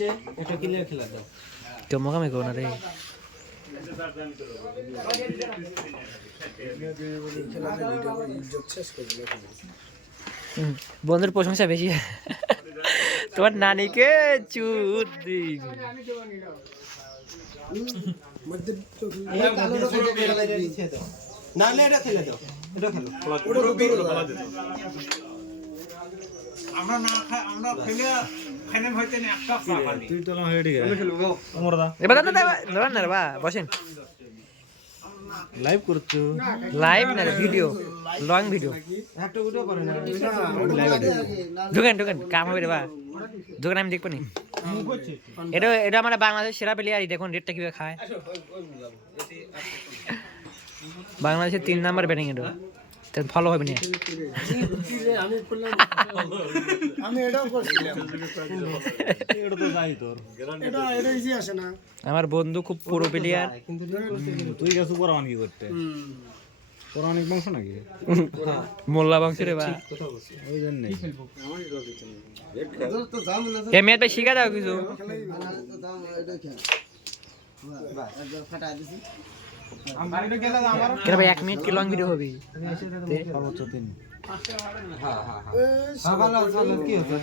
হচ্ছে এটা ক্লিয়ার খেলা দাও তো মোকামে করো না রে বন্ধুর প্রশংসা বেশি তোমার নানিকে চুদ দিই না না এটা খেলে দাও এটা খেলো আমরা না খাই আমরা খেলে ফাইনাল হইতে না একটা পানি তুই তো হয়ে ঠিক আছে এবার দাদা না রে বা বসেন লাইভ করছো লাইভ না ভিডিও লং ভিডিও একটা ভিডিও করে না ঢুকেন কাম হবে রে বা ঢুকেন আমি দেখবো নি এটা মানে বাংলাদেশের সেরা প্লেয়ারই দেখুন রেটটা কিভাবে খায় বাংলাদেশের 3 নাম্বার ব্যাটিং এটা ফলো হবে না আমি এটাও করছিলাম এটা তো যাই তোর এটা ইজি আসে না আমার বন্ধু খুব পুরো প্লেয়ার তুই গেছো পরান কি করতে পৌরাণিক বংশ নাকি মোল্লা বংশ রে বা ওই জন্য এ মেয়ে ভাই শিখা দাও কিছু কেন ভাই 1 মিনিট কি লং ভিডিও হবে সর্বোচ্চ 3 ভালো ভালো কি হচ্ছে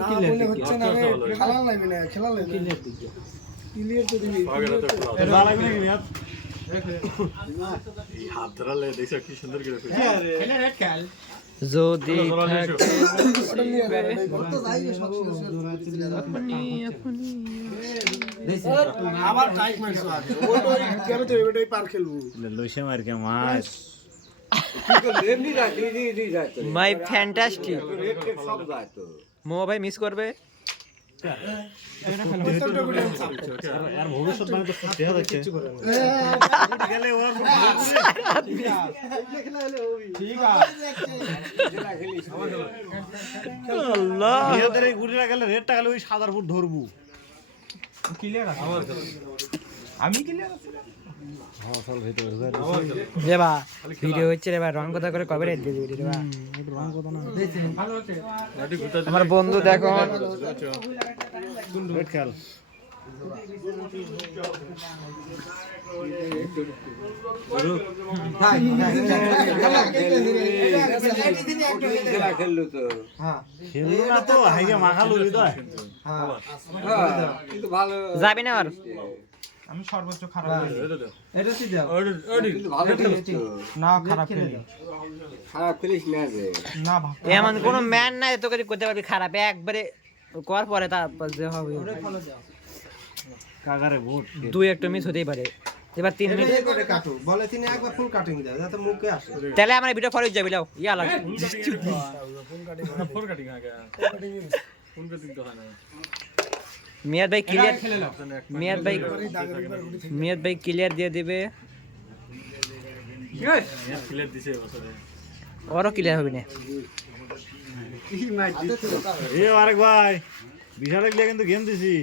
না মনে হচ্ছে না রে খেলা লাগবে না খেলা লাগবে ক্লিয়ার তো দিবি যা লাগবে নাকি মিয়া হাত ধরালে দেখছো কি সুন্দর করে খেলে রেড খেল যদি ওটা নিয়ে তো যাই সব আবার টাইট মারছো আগে ওই গেলে তো এবারেই পার খেলবো লইছে মার কে মাছ এমনি রাখি দি যায় তো মাই ফ্যান্টাস্টিক রেড টেক সব যায় তো মো ভাই মিস করবে আর ভবিষ্যৎ মানে তো সত্যি হচ্ছে গেলে ওর ঠিক আছে আল্লাহ নিজেদের এই গুড়িটা গেলে রেডটা গেলে ওই 7 ফুট ধরবো ক্লিয়ার আছে আমি ক্লিয়ার আছি হ্যাঁ চল ভিতরে রে বা ভিডিও হচ্ছে রে বা রং কথা করে কবে রেট দিয়ে দিবি রে বা রং কত না ভালো আছে আমার বন্ধু দেখো রেড খেল খেলা খেললো তো খেললো না তো হাইগে মাখালো হৃদয় কিন্তু ভালো যাবি না আর আমি সর্বোচ্চ খারাপ এটা কি দাও কিন্তু ভালো খেলছো না খারাপ খেলি খারাপ খেলিস না যে না ভাব এমন কোনো ম্যান নাই তোকে করতে পারবি খারাপ একবারে কর পরে তারপর যে হবে কাকারে ভোট 2-1 মিস হতেই পারে এবার 3 মিনিট করে কাটো বলে তিনি একবার ফুল কাটিং দাও যাতে মুখে আসে তাহলে আমার ভিডিও ফলো যাবি লাও ইয়া লাগ ফোন কাটিং আগে ফোন কাটিং তো হয় না মিয়াদ ভাই ক্লিয়ার খেলে নাও মিয়াদ ভাই ক্লিয়ার দিয়ে দিবে প্লেট দিছে বছরে ওরও ক্লিয়ার হবে না এ আরেক ভাই বিশাল কিন্তু গেম দিছি